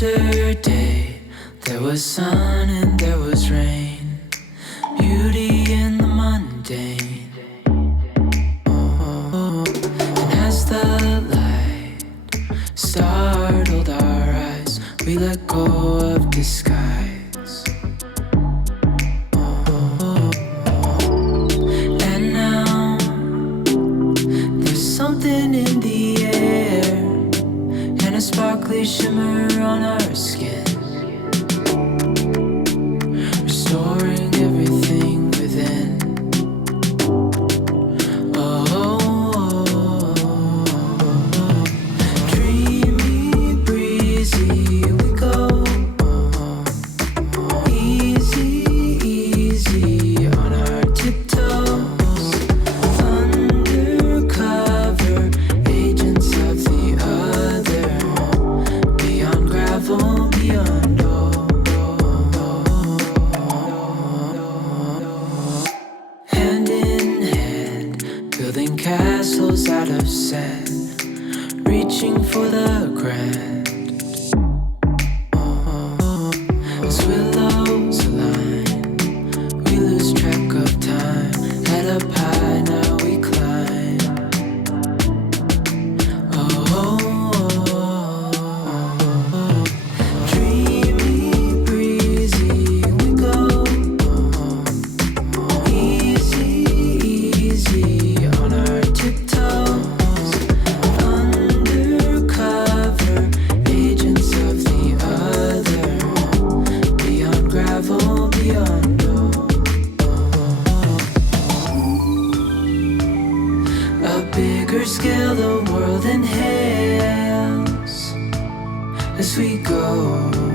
Yesterday, there was sun and there was rain, beauty in the mundane. And as the light startled our eyes, we let go of disguise. And now, there's something in the air and a sparkly shimmer on our skin, restoring everything within. Oh, dreamy, breezy, we go. Easy, easy on our tiptoes. Undercover agents of the other, beyond gravel, beyond hand in hand, building castles out of sand, reaching for the grand. As willows align, we lose track of time. Head up high, now we climb. Dreamy, breezy, we go. Easy, easy on our tiptoes. Undercover agents of the other, beyond gravel, beyond a bigger scale the world inhales as we go.